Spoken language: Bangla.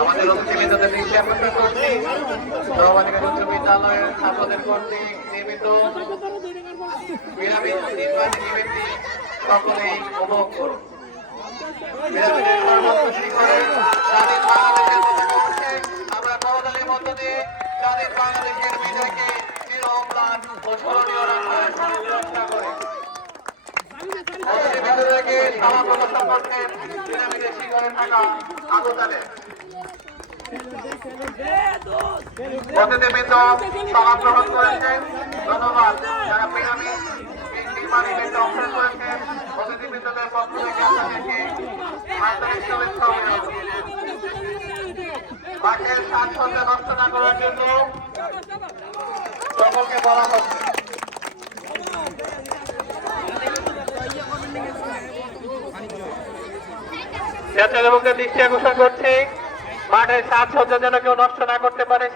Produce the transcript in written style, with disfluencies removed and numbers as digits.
আমাদের অতিথিবৃন্দদের দৃষ্টি আকর্ষণ করছি সর্বাধিকারী উচ্চ বিদ্যালয়ের ছাত্রদের কর্তৃক নির্মিত পিরামিড নির্মাণী ইভেন্টটি সকলেই উপভোগ করুন। পিরামিডের সর্বোচ্চ শিখরে স্বাধীন বাংলাদেশের পতাকা উঠছে। আমরা করতালির মধ্য দিয়ে স্বাধীন বাংলাদেশের বিজয়কে চির অম্লান ও স্মরণীয় রাখার চেষ্টা করে। অতিথিবৃন্দদেরকে সভা প্রদর্শন করছেন পিরামিডের শিখরে থাকা আবু তালেব। অতিথিবৃন্দ সভা গ্রহণ করেছেন। ধন্যবাদ যারা পিরামিড নির্মাণ ইভেন্টে অংশগ্রহণ করেছেন। অতিথিবৃন্দদের পক্ষ থেকে আপনাদেরকে আন্তরিক শুভেচ্ছা ও অভিনন্দন। মাঠের সাজসজ্জা নষ্ট না করার জন্য সকলকে বলা হচ্ছে। স্বেচ্ছাসেবকদের দৃষ্টি আকর্ষণ করছি মাঠের সাজসজ্জা যেন কেউ নষ্ট না করতে পারে।